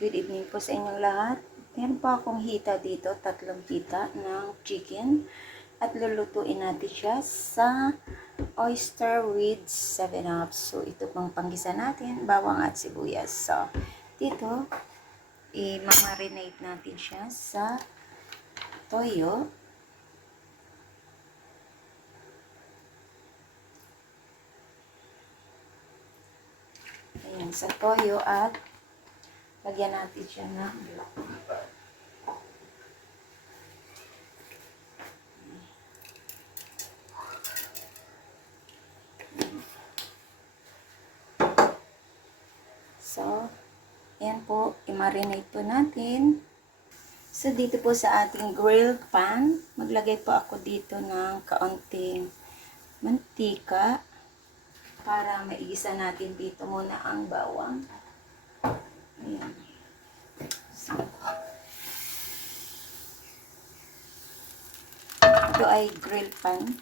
Good evening po sa inyong lahat. Meron pa akong hita dito, 3 hita ng chicken. At lulutuin natin siya sa oyster with 7-up. So, ito pang panggisa natin, bawang at sibuyas. So, dito, i-marinate natin siya sa toyo. Ayan, sa toyo at lagyan natin siya ng so, ayan po, i-marinate po natin. So, dito po sa ating grilled pan, maglagay po ako dito ng kaunting mantika para maigisa natin dito muna ang bawang. Ayan. So, ito ay grilled pan.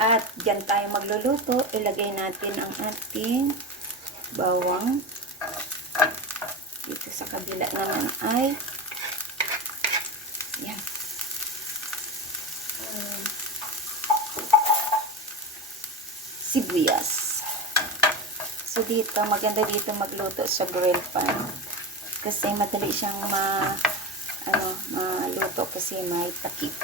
At dyan tayo magluluto. Ilagay natin ang ating bawang. Dito sa kabila naman ay yan. Sibuyas. So dito, maganda dito magluto sa grill pan. Kasi madali siyang maluto kasi may takip.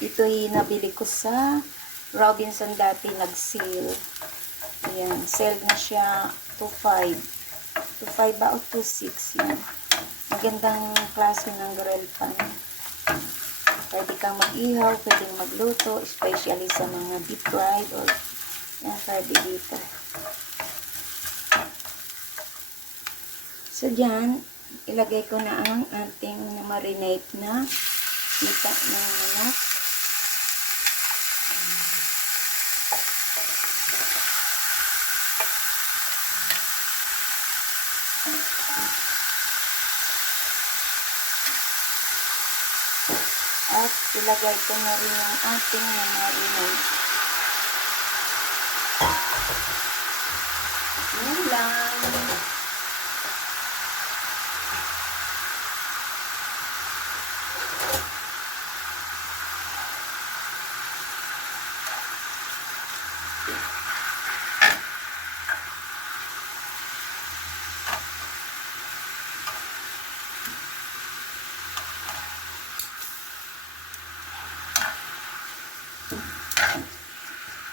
Ito'y nabili ko sa Robinson dati, nag-sale. Ayan, sale na siya 2.5. 2.5 ba o 2.6 yan. Magandang klase ng grill pan. Pwede kang mag-ihaw, pwede magluto, especially sa mga deep fried or yan, pwede dito. So, dyan, ilagay ko na ang ating marinate na hita ng manok. At ilagay ko na rin ang ating marinate. Yan lang.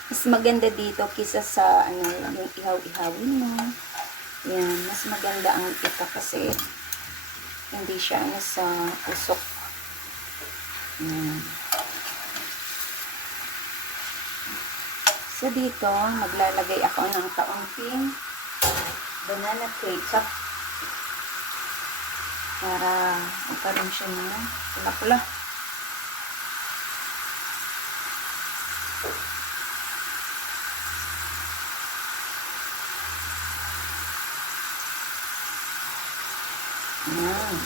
Mas maganda dito kisa sa yung ihaw-ihawin mo. Yan, mas maganda ang ito kasi hindi siya sa usok. Yan. So dito, maglalagay ako ng kaunting banana ketchup para magkaroon siya ng pula-pula. Ayan.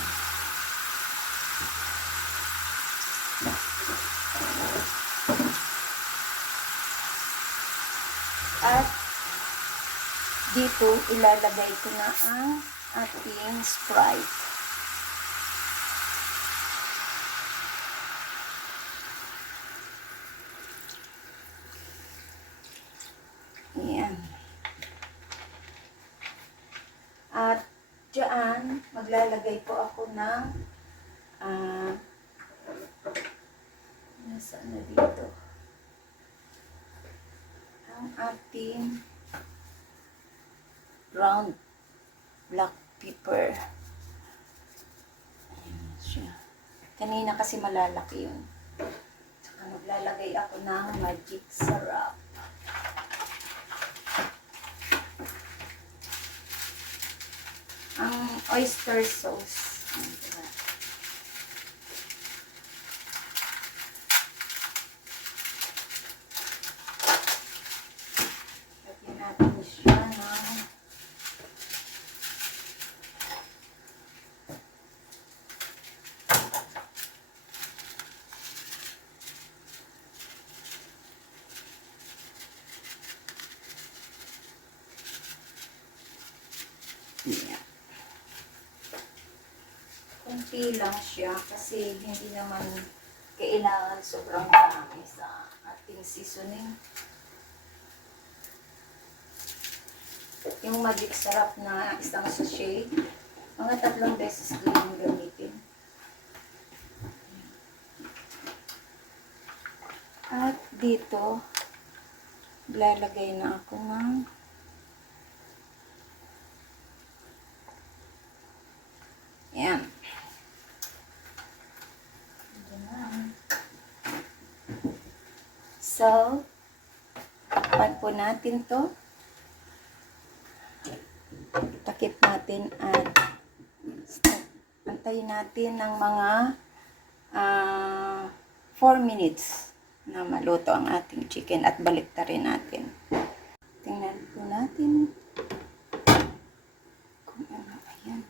At dito ilalagay ko na ang ating Sprite. Ayan. At diyan, maglalagay po ako ng nasaan na dito? Ang ating ground black pepper. Ayan siya. Kanina kasi malalaki yun. Saka maglalagay ako ng magic syrup. Ang oyster sauce. Lagyan natin siya ng konti lang siya kasi hindi naman kailangan sobrang dami sa ating seasoning. Yung magic sarap na isang sachet, mga 3 beses ko yung gamitin. At dito, lalagay na ako ng yan. So, takpan po natin to. Takip natin at antayin natin ng mga 4 minutes na maluto ang ating chicken at baliktarin natin. Tingnan po natin kung ano. Ayan.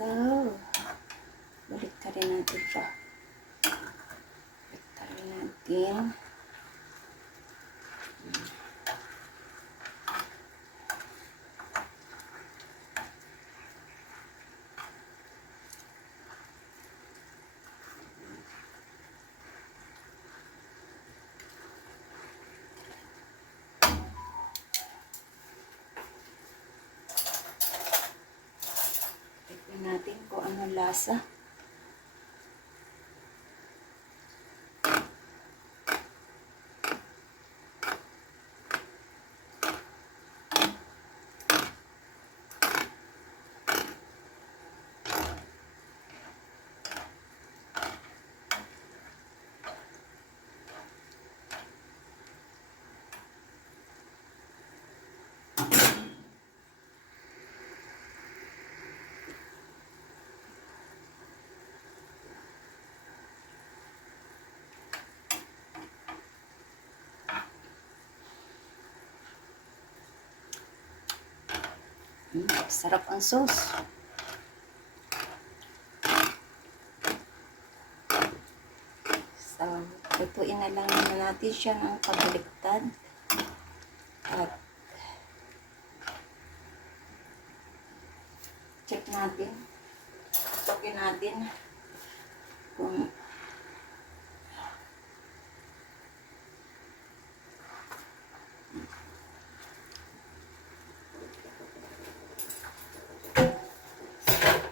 So, baliktarin natin ito. Baliktarin natin. Tignan natin kung ano lasa. Sarap ang sauce. So, lutuin na lang natin siya ng pagbaliktad. At check natin. Tukin natin kung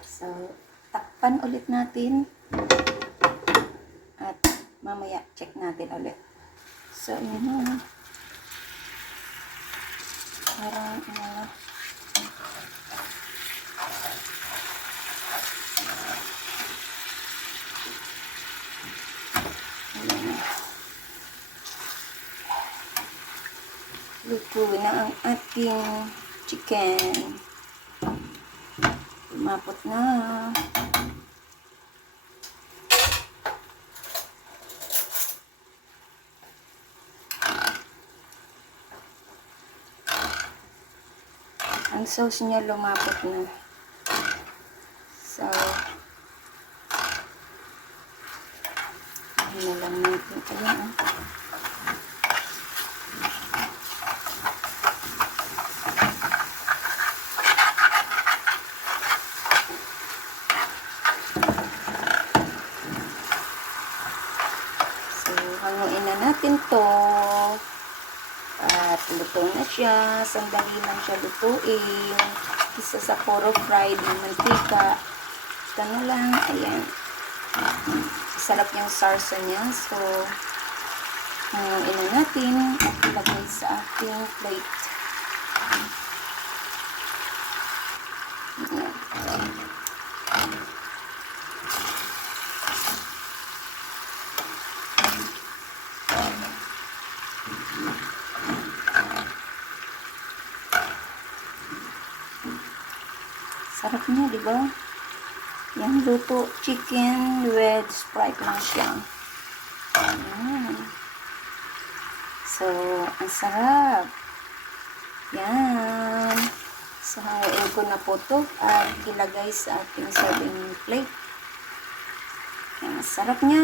so, takpan ulit natin at mamaya check natin ulit. So, yun na. Parang luto na ang ating chicken. Lumapot na. Ang sauce niya lumapot na. So, ano lang natin. Ayan. Hanguin na natin to at luto na siya. Sandali lang siya lutuin. Isa sa puro fried ng mantika. Ito na lang. Ayan. Sarap yung sarsa niya. So, hanguin na natin at ilagay sa ating plate. Ayan. Sarap niya, di ba? Yung luto chicken with Sprite lang siya. Ayan. So, ang sarap. Yan. So, hanguin ko na po ito at ilagay sa ating serving plate. Yan, sarap niya.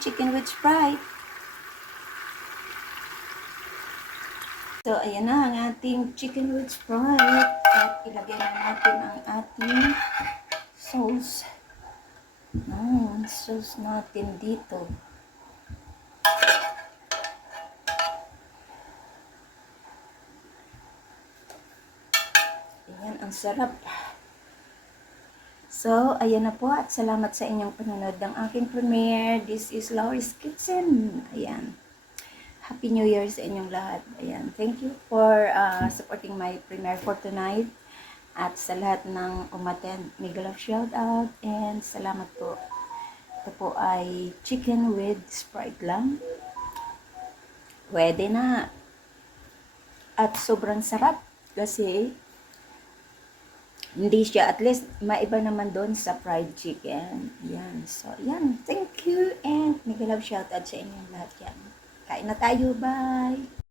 Chicken with Sprite. So, So, ayan na ang ating chicken with Sprite. At ilagay na natin ang ating sauce. Sauce natin dito. Ayan, ang sarap. So, ayan na po at salamat sa inyong panunod ng aking premiere. This is Laurie's Kitchen. Ayan. Happy New Year sa inyong lahat. Ayan. Thank you for supporting my premiere for tonight. At sa lahat ng umattend, mega love shout out. And salamat po. Ito po ay chicken with Sprite lang. Pwede na. At sobrang sarap. Kasi hindi siya, at least maiba naman doon sa fried chicken. Yan. So, yan. Thank you and mega love shout out sa inyong lahat yan. Kain na tayo. Bye!